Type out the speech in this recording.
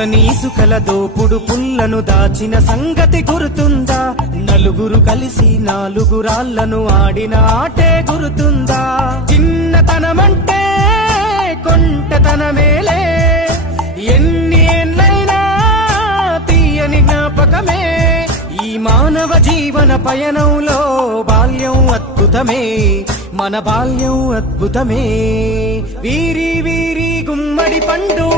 అతని ఇసుకల దోపుడు పుల్లను దాచిన సంగతి గుర్తుందా? నలుగురు కలిసి నాలుగురాళ్లను ఆడిన ఆటే గుర్తుందా? చిన్నతనమంటే కొంటతనమేలే, ఎన్ని ఏండ్లైనా తీయని జ్ఞాపకమే. ఈ మానవ జీవన పయనంలో బాల్యం అద్భుతమే, మన బాల్యం అద్భుతమే. వీరి వీరి గుమ్మడి పండు